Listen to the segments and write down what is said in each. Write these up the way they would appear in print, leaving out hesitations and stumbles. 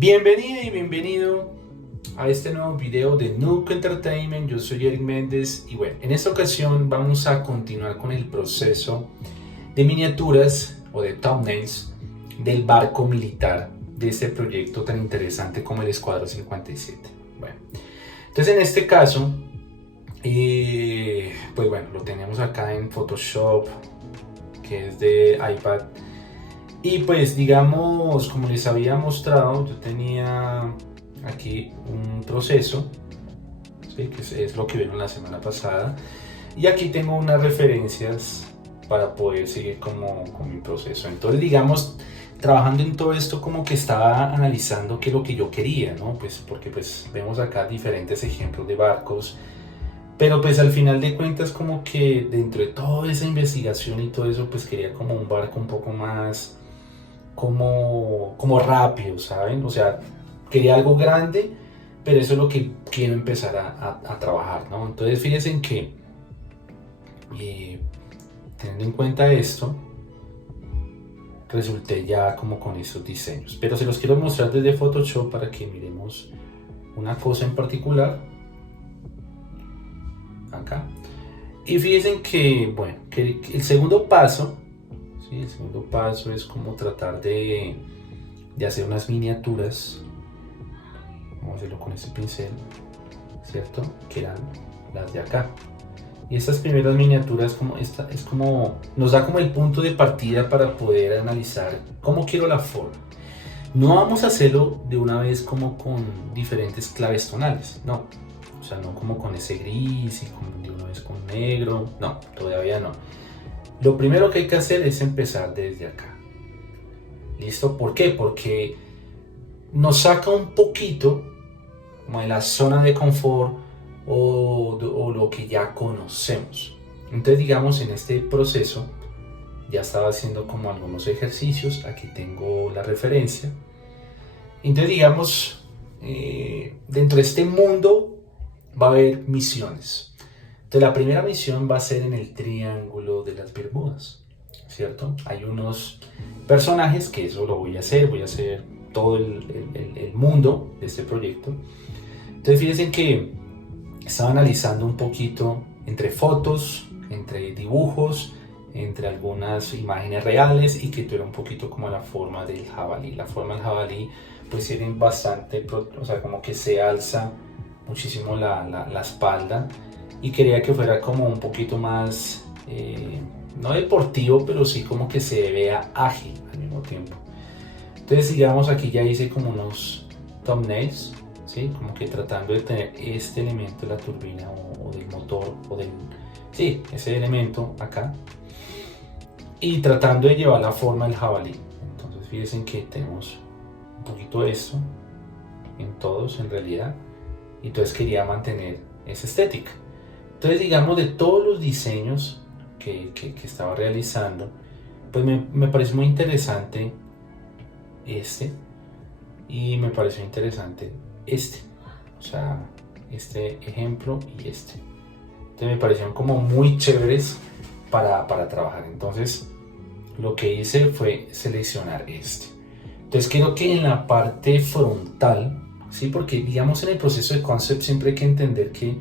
Bienvenida y bienvenido a este nuevo video de Nuke Entertainment. Yo soy Eric Méndez y bueno, en esta ocasión vamos a continuar con el proceso de miniaturas o de thumbnails del barco militar de este proyecto tan interesante como el Escuadrón 57. Bueno, entonces en este caso, pues bueno, lo tenemos acá en Photoshop, que es de iPad. Y pues digamos, como les había mostrado, yo tenía aquí un proceso, ¿sí? Que es lo que vieron la semana pasada. Y aquí tengo unas referencias para poder seguir con mi proceso. Entonces digamos, trabajando en todo esto como que estaba analizando qué es lo que yo quería, ¿no? Pues porque pues vemos acá diferentes ejemplos de barcos. Pero pues al final de cuentas como que dentro de toda esa investigación y todo eso pues quería como un barco un poco más como rápido, ¿saben? O sea, quería algo grande, pero eso es lo que quiero empezar a trabajar, ¿no? Entonces fíjense en que, teniendo en cuenta esto, resulté ya como con esos diseños. Pero se los quiero mostrar desde Photoshop para que miremos una cosa en particular. Acá. Y fíjense que, bueno, que el segundo paso, ¿sí? El segundo paso es como tratar de hacer unas miniaturas. Vamos a hacerlo con este pincel, ¿cierto? Que eran las de acá. Y estas primeras miniaturas, como esta, es como, nos da como el punto de partida para poder analizar cómo quiero la forma. No vamos a hacerlo de una vez como con diferentes claves tonales, no. O sea, no como con ese gris y como de una vez con negro, no, todavía no. Lo primero que hay que hacer es empezar desde acá. ¿Listo? ¿Por qué? Porque nos saca un poquito como de la zona de confort o lo que ya conocemos. Entonces digamos en este proceso ya estaba haciendo como algunos ejercicios, aquí tengo la referencia. Entonces digamos, dentro de este mundo va a haber misiones. Entonces la primera misión va a ser en el Triángulo de las Bermudas, ¿cierto? Hay unos personajes que eso lo voy a hacer todo el mundo de este proyecto. Entonces fíjense que estaba analizando un poquito entre fotos, entre dibujos, entre algunas imágenes reales y que tuviera un poquito como la forma del jabalí. La forma del jabalí pues tiene bastante, o sea, como que se alza muchísimo la espalda y quería que fuera como un poquito más, no deportivo, pero sí como que se vea ágil al mismo tiempo. Entonces digamos aquí ya hice como unos thumbnails, ¿sí? Como que tratando de tener este elemento de la turbina o del motor o del, sí, ese elemento acá y tratando de llevar la forma del jabalí. Entonces fíjense que tenemos un poquito de esto en todos en realidad y entonces quería mantener esa estética. Entonces digamos de todos los diseños que estaba realizando pues me pareció muy interesante este y me pareció interesante este, o sea, este ejemplo y este. Entonces me parecieron como muy chéveres para trabajar. Entonces lo que hice fue seleccionar este. Entonces creo que en la parte frontal, ¿sí? Porque digamos en el proceso de concept siempre hay que entender que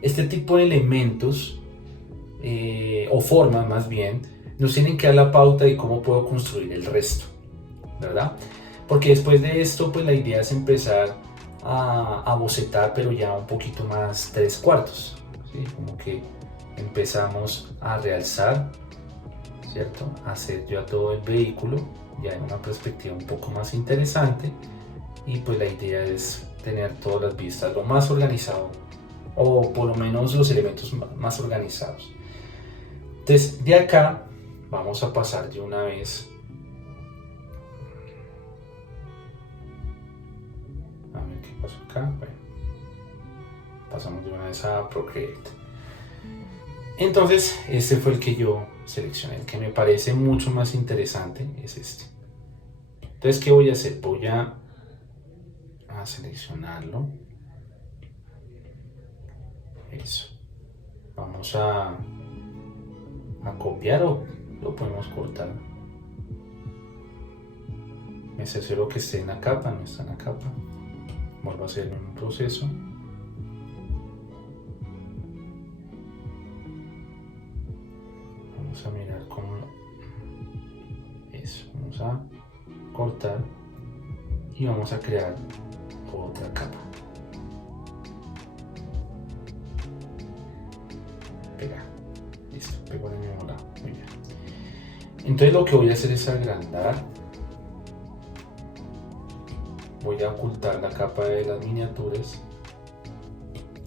este tipo de elementos o formas más bien nos tienen que dar la pauta de cómo puedo construir el resto, ¿verdad? Porque después de esto pues la idea es empezar a bocetar pero ya un poquito más 3/4, ¿sí? Como que empezamos a realzar, ¿cierto? A hacer ya todo el vehículo ya en una perspectiva un poco más interesante y pues la idea es tener todas las vistas lo más organizado o por lo menos los elementos más organizados. Entonces de acá vamos a pasar de una vez a ver qué pasó acá. Bueno, pasamos de una vez a Procreate. Entonces este fue el que yo seleccioné, el que me parece mucho más interesante es este. Entonces ¿qué voy a hacer? Voy a seleccionarlo, eso, vamos a copiar o lo podemos cortar. me cercioro que esté en la capa, no está en la capa, vuelvo a hacer el mismo proceso. Vamos a mirar cómo eso, vamos a cortar y vamos a crear otra capa. Pega, listo, pego en el mismo lado, muy bien. Entonces lo que voy a hacer es agrandar, voy a ocultar la capa de las miniaturas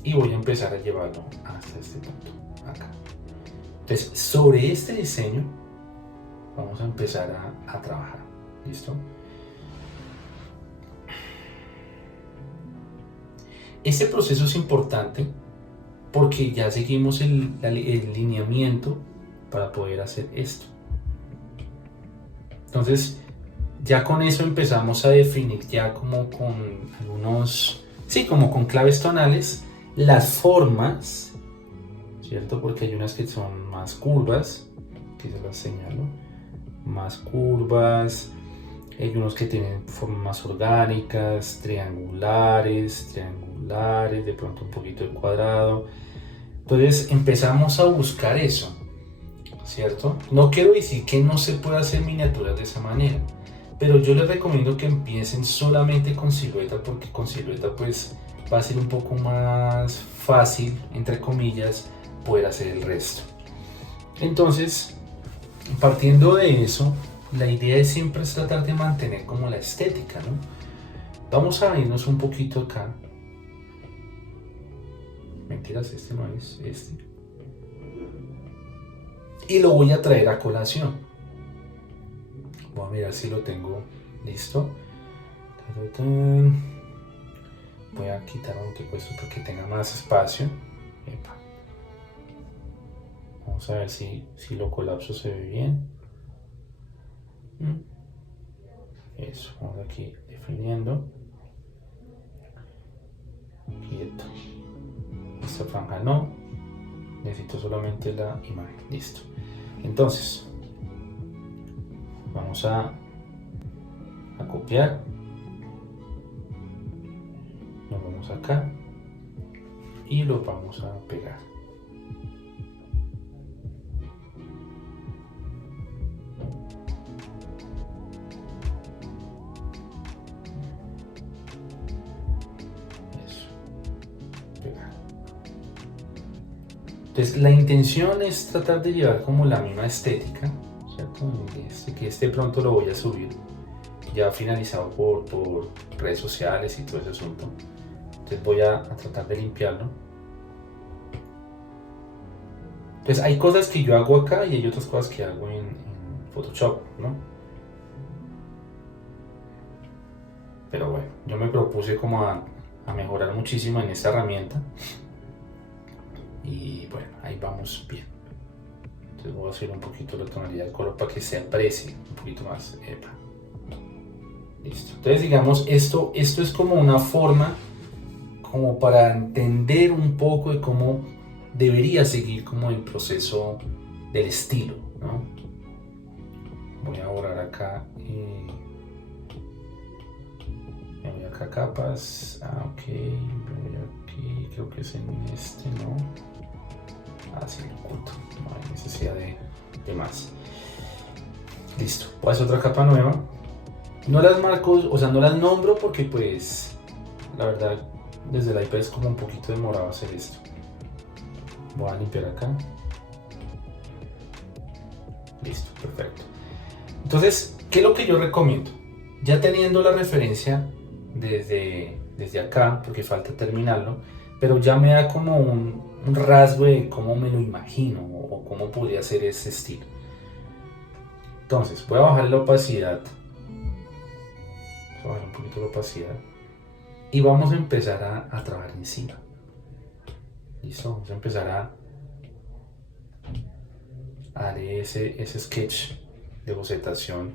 y voy a empezar a llevarlo hasta este punto, acá. Entonces sobre este diseño vamos a empezar a trabajar, ¿listo? Este proceso es importante porque ya seguimos el lineamiento para poder hacer esto. Entonces, ya con eso empezamos a definir ya como con algunos, sí, como con claves tonales, las formas, ¿cierto? Porque hay unas que son más curvas, que se las señalo, más curvas, hay unos que tienen formas más orgánicas, triangulares, de pronto un poquito de cuadrado. Entonces empezamos a buscar eso, ¿cierto? No quiero decir que no se pueda hacer miniaturas de esa manera, pero yo les recomiendo que empiecen solamente con silueta, porque con silueta pues va a ser un poco más fácil, entre comillas, poder hacer el resto. Entonces, partiendo de eso, la idea es siempre tratar de mantener como la estética, ¿no? Vamos a irnos un poquito acá. Mentiras, este no es este. Y lo voy a traer a colación. Voy a mirar si lo tengo listo. Voy a quitar un poco esto para que tenga más espacio. Epa. Vamos a ver si lo colapso se ve bien. Eso, vamos aquí definiendo. Quieto. Esta franja no. Necesito solamente la imagen. Listo. Entonces, vamos a copiar. Nos vamos acá y lo vamos a pegar. Entonces la intención es tratar de llevar como la misma estética, ¿cierto? Que este pronto lo voy a subir ya finalizado por redes sociales y todo ese asunto. Entonces voy a tratar de limpiarlo. Entonces hay cosas que yo hago acá y hay otras cosas que hago en Photoshop, ¿no? Pero bueno, yo me propuse como a mejorar muchísimo en esta herramienta. Y bueno, ahí vamos bien. Entonces voy a subir un poquito la tonalidad de color para que se aprecie un poquito más. Epa. Listo. Entonces digamos, esto es como una forma como para entender un poco de cómo debería seguir como el proceso del estilo, ¿no? Voy a borrar acá. Me voy acá a capas. Ok. Me voy aquí. Creo que es en este, ¿no? Así lo oculto, no hay necesidad de más. Listo, voy a hacer otra capa nueva. No las marco, o sea, no las nombro porque pues la verdad desde el iPad es como un poquito demorado hacer esto. Voy a limpiar acá. Listo, perfecto. Entonces, ¿qué es lo que yo recomiendo? Ya teniendo la referencia desde acá, porque falta terminarlo, pero ya me da como un rasgo de cómo me lo imagino o cómo podría ser ese estilo. Entonces voy a bajar la opacidad, voy a bajar un poquito la opacidad y vamos a empezar a trabajar encima. Listo, vamos a empezar a dar ese sketch de bocetación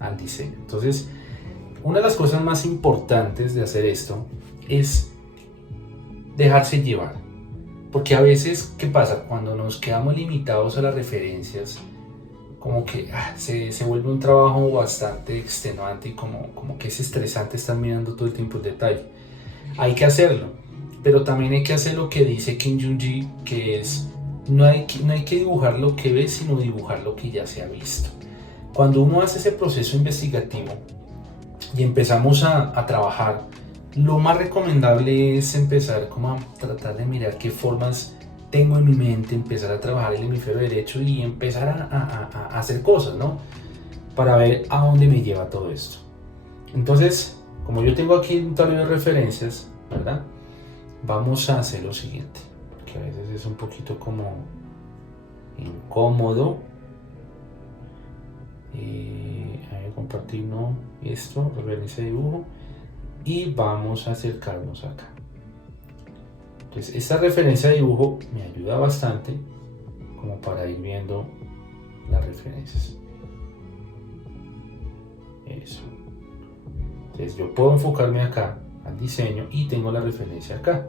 al diseño. Entonces, una de las cosas más importantes de hacer esto es dejarse llevar, porque a veces, ¿qué pasa? Cuando nos quedamos limitados a las referencias, como que se vuelve un trabajo bastante extenuante y como que es estresante estar mirando todo el tiempo el detalle. Hay que hacerlo, pero también hay que hacer lo que dice Kim Jung-gi, que es no hay que dibujar lo que ves, sino dibujar lo que ya se ha visto. Cuando uno hace ese proceso investigativo y empezamos a trabajar, lo más recomendable es empezar como a tratar de mirar qué formas tengo en mi mente, empezar a trabajar el hemisferio derecho y empezar a hacer cosas, ¿no? Para ver a dónde me lleva todo esto. Entonces, como yo tengo aquí un tablero de referencias, ¿verdad? Vamos a hacer lo siguiente, que a veces es un poquito como incómodo. A ver, compartir, no, esto, referencia de dibujo, y vamos a acercarnos acá. Entonces, esta referencia de dibujo me ayuda bastante como para ir viendo las referencias. Eso. Entonces, yo puedo enfocarme acá al diseño y tengo la referencia acá.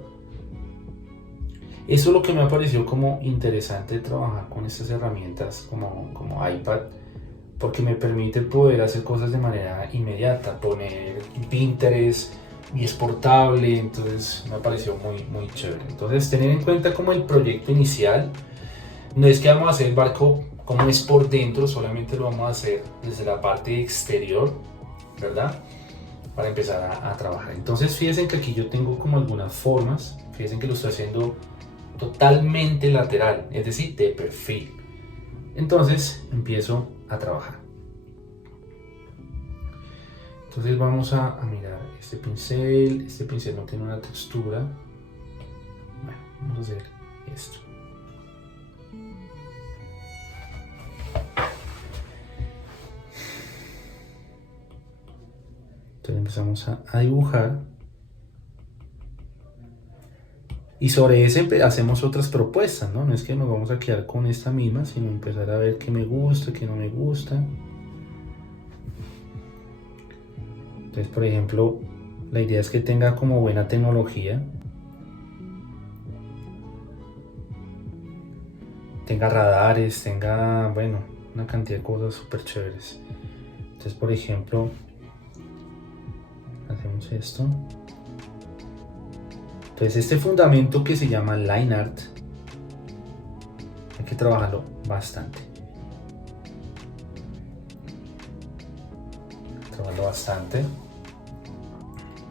Eso es lo que me ha parecido como interesante trabajar con estas herramientas como iPad, porque me permite poder hacer cosas de manera inmediata, poner Pinterest y es portable, entonces me ha parecido muy chévere. Entonces, tener en cuenta como el proyecto inicial, no es que vamos a hacer el barco como es por dentro, solamente lo vamos a hacer desde la parte exterior, ¿verdad? Para empezar a trabajar. Entonces, fíjense que aquí yo tengo como algunas formas, fíjense que lo estoy haciendo totalmente lateral, es decir, de perfil. Entonces, empiezo a trabajar. Entonces vamos a mirar este pincel no tiene una textura. Bueno, vamos a hacer esto. Entonces empezamos a dibujar. Y sobre ese hacemos otras propuestas, ¿no? No es que nos vamos a quedar con esta misma, sino empezar a ver qué me gusta, qué no me gusta. Entonces, por ejemplo, la idea es que tenga como buena tecnología. Tenga radares, tenga, bueno, una cantidad de cosas súper chéveres. Entonces, por ejemplo, hacemos esto. Entonces, este fundamento que se llama Line Art, hay que trabajarlo bastante.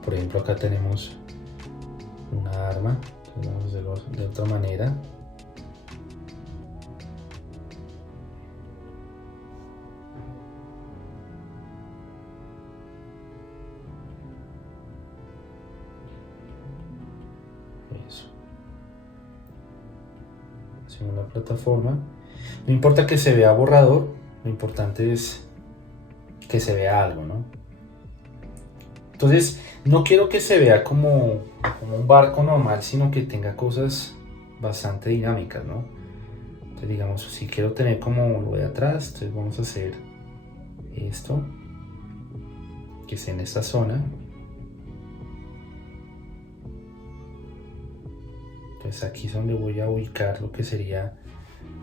Por ejemplo, acá tenemos una arma, vamos a hacerlo de otra manera. Eso. Según la plataforma. No importa que se vea borrador, lo importante es que se vea algo, ¿no? Entonces, no quiero que se vea como un barco normal, sino que tenga cosas bastante dinámicas, ¿no? Entonces, digamos, si quiero tener como lo de atrás, entonces vamos a hacer esto, que esté en esta zona. Entonces, aquí es donde voy a ubicar lo que sería,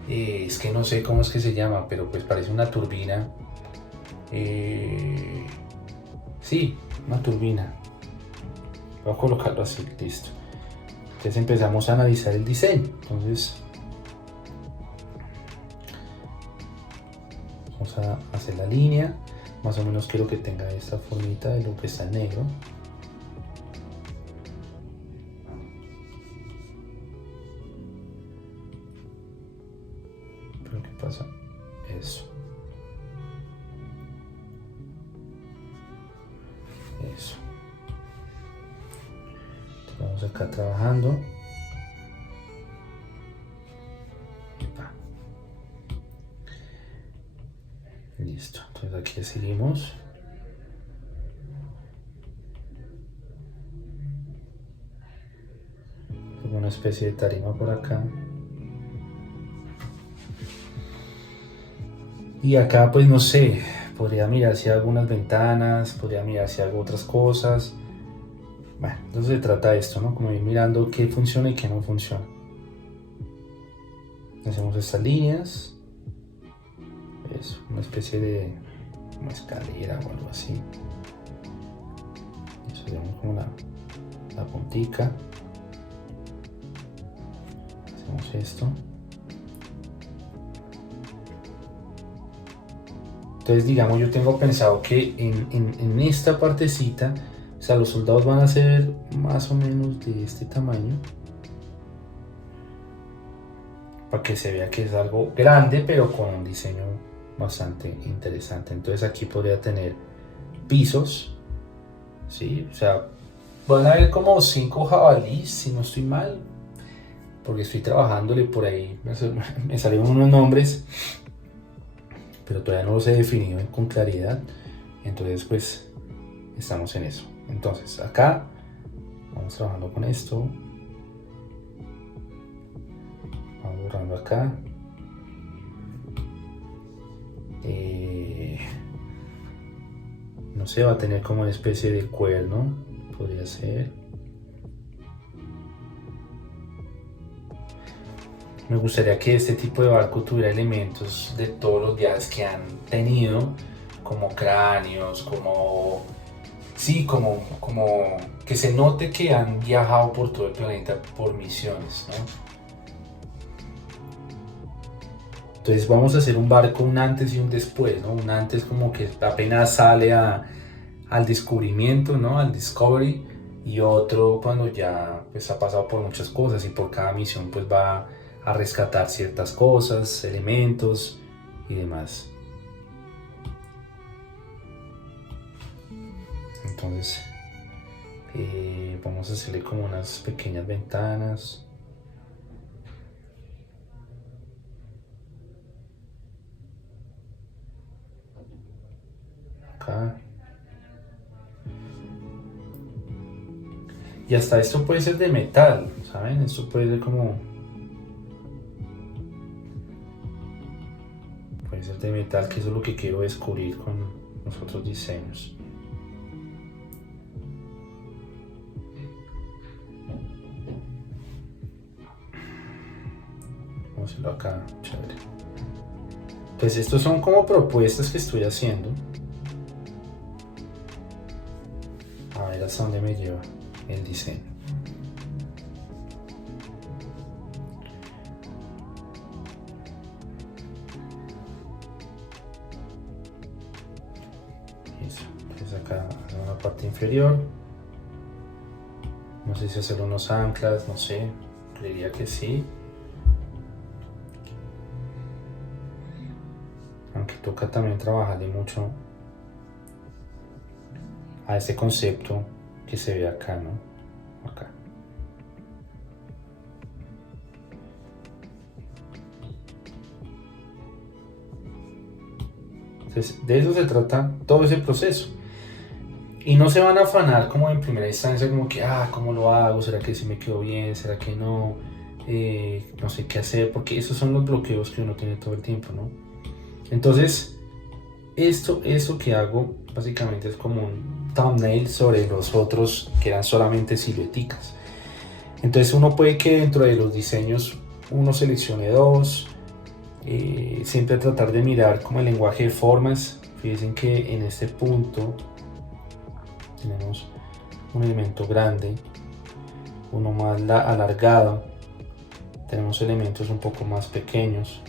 es que no sé cómo es que se llama, pero pues parece una turbina. Sí, una turbina. Voy a colocarlo así, listo. Entonces empezamos a analizar el diseño. Entonces vamos a hacer la línea. Más o menos quiero que tenga esta formita de lo que está en negro. Pero ¿qué pasa? Eso. Eso. Vamos acá trabajando. Listo. Entonces aquí seguimos. Como una especie de tarima por acá. Y acá pues no sé, podría mirar si hay algunas ventanas, podría mirar si hay otras cosas. Bueno, entonces se trata de esto, ¿no? Como ir mirando qué funciona y qué no funciona. Hacemos estas líneas. es una especie de como escalera o algo así. Eso tenemos como la puntica. Hacemos esto. Entonces, digamos, yo tengo pensado que en esta partecita, o sea, los soldados van a ser más o menos de este tamaño, para que se vea que es algo grande, pero con un diseño bastante interesante. Entonces aquí podría tener pisos, ¿sí? O sea, van a haber como 5 jabalíes, si no estoy mal, porque estoy trabajándole por ahí, me salieron unos nombres, pero todavía no los he definido con claridad. Entonces pues estamos en eso. Entonces acá vamos trabajando con esto, vamos borrando acá, no sé, va a tener como una especie de cuerno, podría ser. Me gustaría que este tipo de barco tuviera elementos de todos los viajes que han tenido, como cráneos, como... Sí, como que se note que han viajado por todo el planeta por misiones, ¿no? Entonces vamos a hacer un barco, un antes y un después, ¿no? Un antes como que apenas sale al descubrimiento, ¿no? Al discovery, y otro cuando ya pues ha pasado por muchas cosas y por cada misión pues va a rescatar ciertas cosas, elementos y demás. Entonces vamos a hacerle como unas pequeñas ventanas. Acá. Y hasta esto puede ser de metal, ¿saben? Esto puede ser como... Puede ser de metal, que eso es lo que quiero descubrir con los otros diseños. Vamos a hacerlo acá, chévere. Pues estos son como propuestas que estoy haciendo. A ver hasta dónde me lleva el diseño. Eso, pues acá en la parte inferior. No sé si hacer unos anclas, no sé, creería que sí. Aunque toca también trabajarle mucho a ese concepto que se ve acá, ¿no? Acá. Entonces, de eso se trata todo ese proceso. Y no se van a afanar como en primera instancia, como que, ¿cómo lo hago? ¿Será que sí me quedó bien? ¿Será que no? No sé qué hacer, porque esos son los bloqueos que uno tiene todo el tiempo, ¿no? Entonces, esto que hago básicamente es como un thumbnail sobre los otros que eran solamente silueticas. Entonces uno puede que dentro de los diseños uno seleccione dos, siempre tratar de mirar como el lenguaje de formas. Fíjense que en este punto tenemos un elemento grande, uno más alargado, tenemos elementos un poco más pequeños.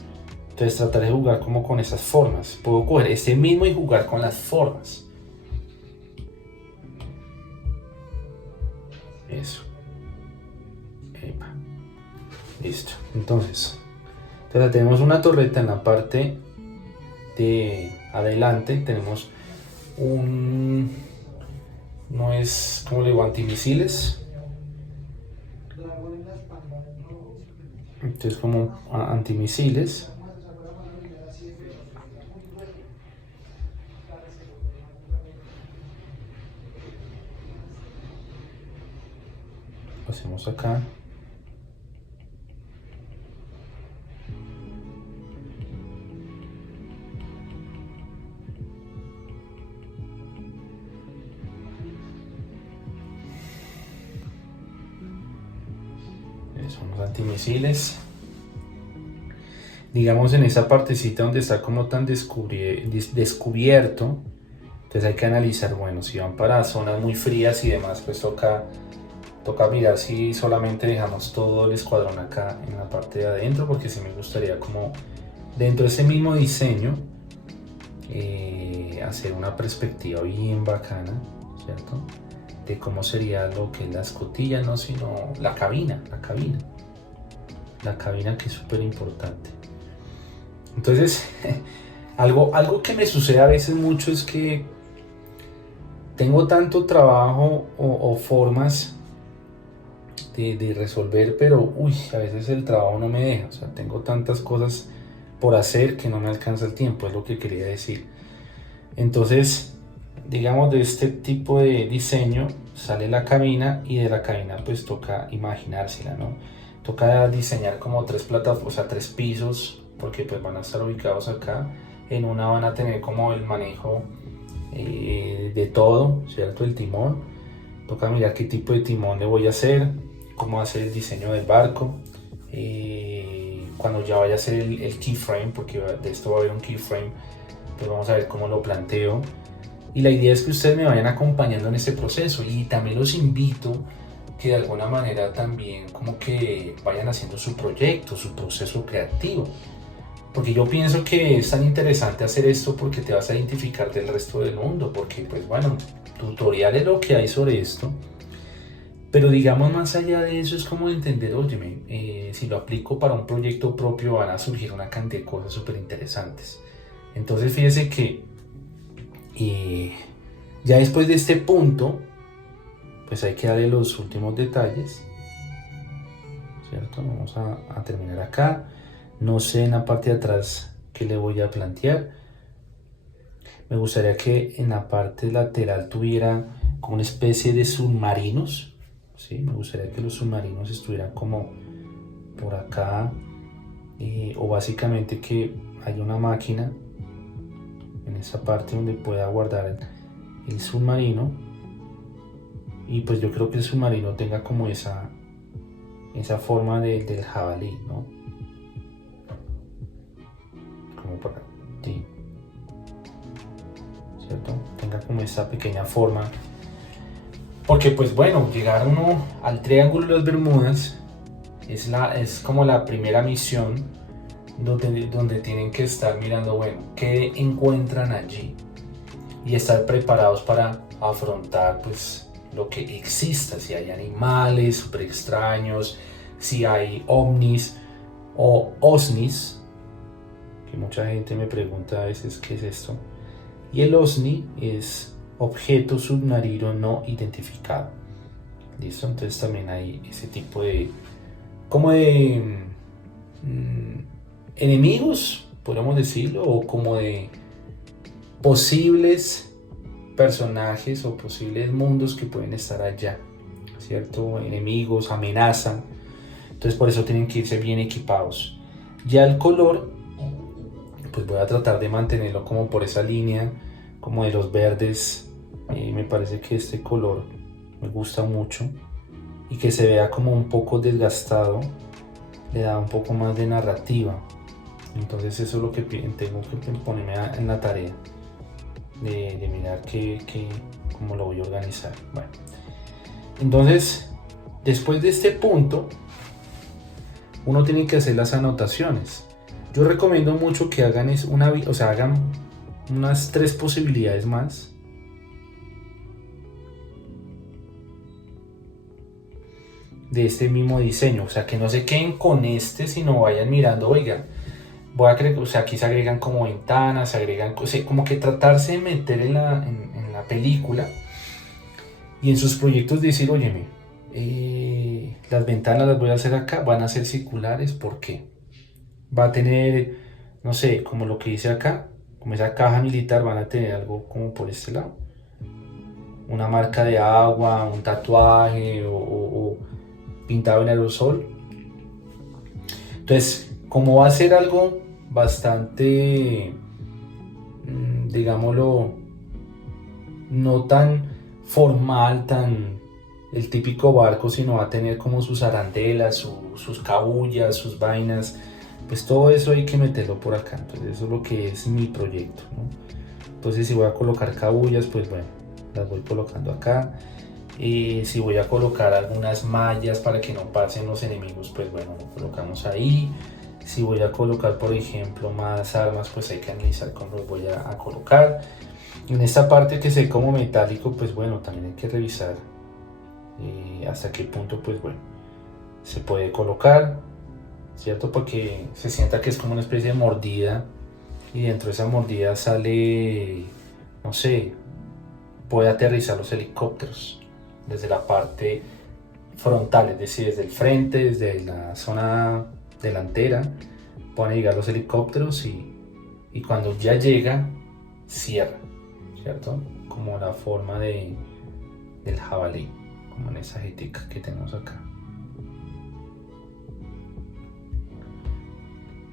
Entonces tratar de jugar como con esas formas. Puedo coger este mismo y jugar con las formas. Eso. Epa. Listo. Entonces tenemos una torreta en la parte de adelante. Tenemos un... No es, como le digo, antimisiles. Entonces como antimisiles. Hacemos acá. Son los antimisiles. digamos en esa partecita donde está como tan descubierto, entonces hay que analizar, bueno, si van para zonas muy frías y demás, pues toca mirar si solamente dejamos todo el escuadrón acá en la parte de adentro, porque sí me gustaría como dentro de ese mismo diseño hacer una perspectiva bien bacana, ¿cierto? De cómo sería lo que es la escotilla, no, sino la cabina, la cabina que es súper importante. Entonces, algo que me sucede a veces mucho es que tengo tanto trabajo o formas de resolver, pero a veces el trabajo no me deja, o sea, tengo tantas cosas por hacer que no me alcanza el tiempo, es lo que quería decir. Entonces, digamos, de este tipo de diseño sale la cabina y de la cabina pues toca imaginársela, ¿no? Toca diseñar como tres plataformas, o sea, tres pisos, porque pues van a estar ubicados acá. En una van a tener como el manejo de todo, ¿cierto? El timón. Toca mirar qué tipo de timón le voy a hacer, cómo hacer el diseño del barco. Cuando ya vaya a hacer el keyframe, porque de esto va a haber un keyframe, pues vamos a ver cómo lo planteo. Y la idea es que ustedes me vayan acompañando en este proceso, y también los invito que de alguna manera también como que vayan haciendo su proyecto, su proceso creativo. Porque yo pienso que es tan interesante hacer esto porque te vas a identificar del resto del mundo, porque pues bueno, tutoriales lo que hay sobre esto, pero digamos más allá de eso es como entender, óyeme, si lo aplico para un proyecto propio van a surgir una cantidad de cosas súper interesantes. Entonces fíjese que ya después de este punto, pues hay que darle los últimos detalles, ¿cierto? Vamos a terminar acá. No sé en la parte de atrás qué le voy a plantear. Me gustaría que en la parte lateral tuviera como una especie de submarinos, ¿sí? Me gustaría que los submarinos estuvieran como por acá, o básicamente que haya una máquina en esa parte donde pueda guardar el submarino, y pues yo creo que el submarino tenga como esa forma del jabalí, ¿no? Como por aquí, ¿cierto? Tenga como esa pequeña forma, porque pues bueno, llegar uno al Triángulo de las Bermudas es como la primera misión donde tienen que estar mirando, bueno, qué encuentran allí y estar preparados para afrontar pues lo que exista, si hay animales super extraños, si hay ovnis o OSNIs, que mucha gente me pregunta a veces qué es esto. Y el OSNI es objeto submarino no identificado. ¿Listo? Entonces también hay ese tipo de enemigos, podríamos decirlo, o como de posibles personajes o posibles mundos que pueden estar allá, ¿cierto? Enemigos, amenazan. Entonces por eso tienen que irse bien equipados. Ya el color, pues voy a tratar de mantenerlo como por esa línea, como de los verdes. Me parece que este color me gusta mucho, y que se vea como un poco desgastado le da un poco más de narrativa. Entonces eso es lo que tengo que ponerme en la tarea de mirar cómo lo voy a organizar. Bueno, entonces después de este punto uno tiene que hacer las anotaciones. Yo recomiendo mucho que hagan hagan unas 3 posibilidades más de este mismo diseño, o sea, que no se queden con este, sino vayan mirando, oigan, o sea, aquí se agregan como ventanas, se agregan, o sea, como que tratarse de meter en la película y en sus proyectos decir, óyeme, las ventanas las voy a hacer acá, van a ser circulares, ¿por qué? Va a tener, no sé, como lo que dice acá, como esa caja militar, van a tener algo como por este lado, una marca de agua, un tatuaje o pintado en aerosol. Entonces, como va a ser algo bastante, digámoslo, no tan formal, tan el típico barco, sino va a tener como sus arandelas, sus cabullas, sus vainas, Pues todo eso hay que meterlo por acá. Entonces eso es lo que es mi proyecto, ¿no? Entonces si voy a colocar cabullas, pues bueno, las voy colocando acá. Si voy a colocar algunas mallas para que no pasen los enemigos, pues bueno, lo colocamos ahí. Si voy a colocar, por ejemplo, más armas, pues hay que analizar cómo los voy a colocar. En esta parte que se ve como metálico, pues bueno, también hay que revisar hasta qué punto, pues bueno, se puede colocar, ¿cierto? Porque se sienta que es como una especie de mordida y dentro de esa mordida sale, no sé, puede aterrizar los helicópteros desde la parte frontal, es decir, desde el frente, desde la zona delantera, pueden llegar los helicópteros y cuando ya llega, cierra, ¿cierto? Como la forma del jabalí, como en esa jetica que tenemos acá.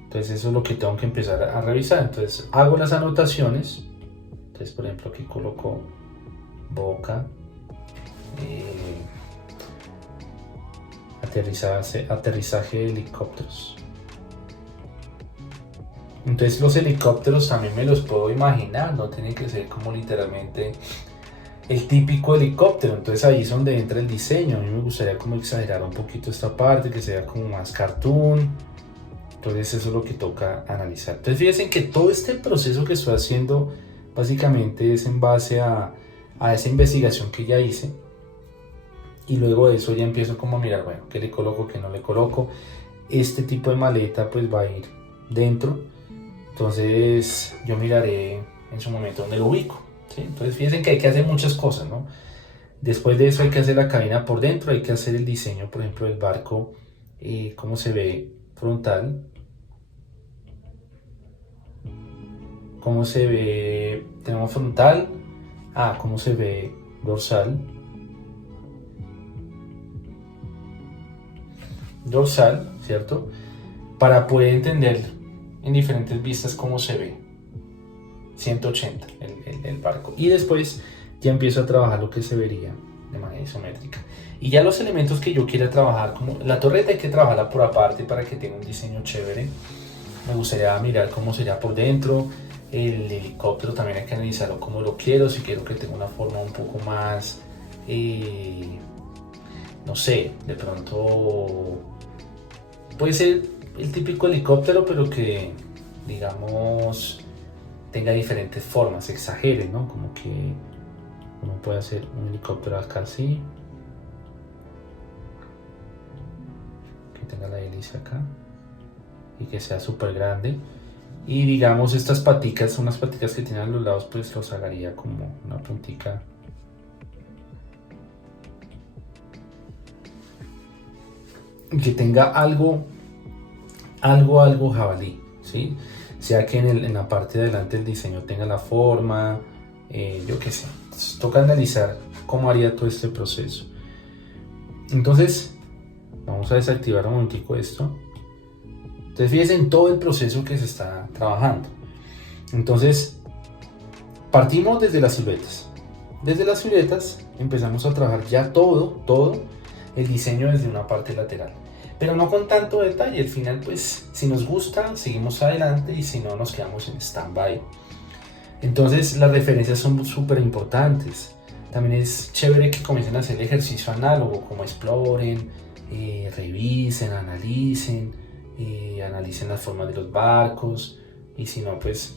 Entonces eso es lo que tengo que empezar a revisar. Entonces hago las anotaciones. Entonces, por ejemplo, aquí coloco boca, aterrizaje de helicópteros. Entonces los helicópteros también me los puedo imaginar, no tiene que ser como literalmente el típico helicóptero. Entonces ahí es donde entra el diseño. A mí me gustaría como exagerar un poquito esta parte, que sea como más cartoon. Entonces eso es lo que toca analizar. Entonces fíjense que todo este proceso que estoy haciendo básicamente es en base a esa investigación que ya hice. Y luego de eso ya empiezo como a mirar, bueno, qué le coloco, qué no le coloco. Este tipo de maleta pues va a ir dentro. Entonces yo miraré en su momento dónde lo ubico, ¿sí? Entonces fíjense que hay que hacer muchas cosas, ¿no? Después de eso hay que hacer la cabina por dentro, hay que hacer el diseño, por ejemplo, del barco, cómo se ve frontal, cómo se ve, tenemos frontal, cómo se ve dorsal, ¿cierto? Para poder entender en diferentes vistas cómo se ve 180 el barco. Y después ya empiezo a trabajar lo que se vería de manera isométrica. Y ya los elementos que yo quiera trabajar, como la torreta hay que trabajarla por aparte para que tenga un diseño chévere. Me gustaría mirar cómo sería por dentro. El helicóptero también hay que analizarlo como lo quiero. Si quiero que tenga una forma un poco más, no sé, de pronto puede ser el típico helicóptero, pero que, digamos, tenga diferentes formas, exagere, ¿no? Como que uno puede hacer un helicóptero acá así, que tenga la hélice acá y que sea súper grande. Y digamos estas paticas, unas paticas que tienen a los lados, pues los haría como una puntica. Que tenga algo jabalí, ¿sí? Sea que en la parte de adelante del diseño tenga la forma, yo qué sé. Entonces, toca analizar cómo haría todo este proceso. Entonces, vamos a desactivar un momentico esto. Entonces, fíjense en todo el proceso que se está trabajando. Entonces, partimos desde las siluetas. Desde las siluetas empezamos a trabajar ya todo el diseño desde una parte lateral. Pero no con tanto detalle. Al final, pues, si nos gusta, seguimos adelante y si no, nos quedamos en stand-by. Entonces, las referencias son súper importantes. También es chévere que comiencen a hacer el ejercicio análogo, como exploren, revisen, analicen las formas de los barcos. Y si no, pues,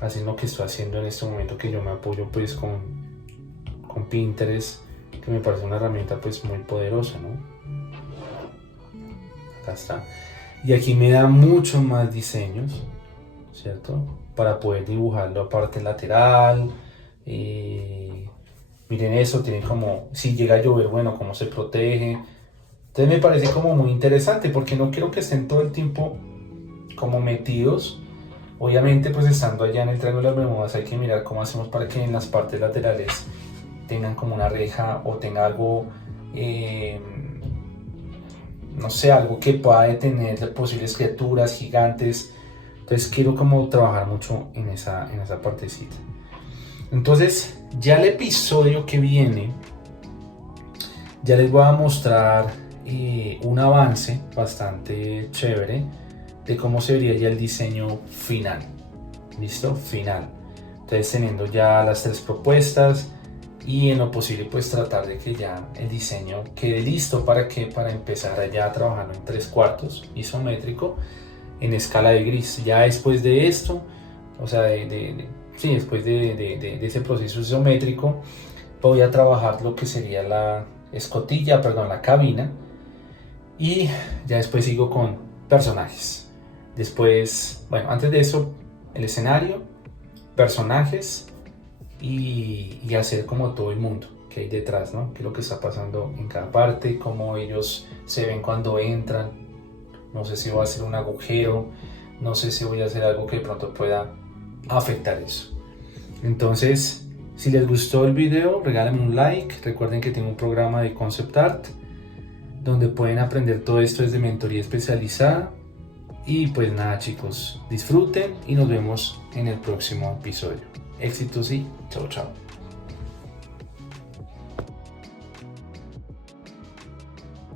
hacen lo que estoy haciendo en este momento, que yo me apoyo, pues, con Pinterest, que me parece una herramienta, pues, muy poderosa, ¿no? Acá está. Y aquí me da muchos más diseños, ¿cierto? Para poder dibujar la parte lateral. Miren eso, tienen como, si llega a llover, bueno, cómo se protege. Entonces me parece como muy interesante, porque no quiero que estén todo el tiempo como metidos. Obviamente, pues estando allá en el Triángulo de las Bermudas hay que mirar cómo hacemos para que en las partes laterales tengan como una reja o tenga algo, no sé, algo que pueda detener posibles criaturas gigantes. Entonces quiero como trabajar mucho en esa partecita. Entonces ya el episodio que viene ya les voy a mostrar un avance bastante chévere de cómo se vería ya el diseño final. ¿Listo? Final. Entonces teniendo ya las 3 propuestas y en lo posible pues tratar de que ya el diseño quede listo para empezar allá a trabajar en 3/4 isométrico en escala de gris. Ya después de esto, o sea, después de ese proceso isométrico, voy a trabajar lo que sería la escotilla, perdón, la cabina, y ya después sigo con personajes. Después, bueno, antes de eso, el escenario, personajes y hacer como todo el mundo que hay detrás, ¿no? Qué es lo que está pasando en cada parte, cómo ellos se ven cuando entran. No sé si voy a hacer un agujero, no sé si voy a hacer algo que de pronto pueda afectar eso. Entonces, si les gustó el video, regálenme un like. Recuerden que tengo un programa de Concept Art donde pueden aprender todo esto desde mentoría especializada. Y pues nada, chicos, disfruten y nos vemos en el próximo episodio. Éxitos y chao, chao.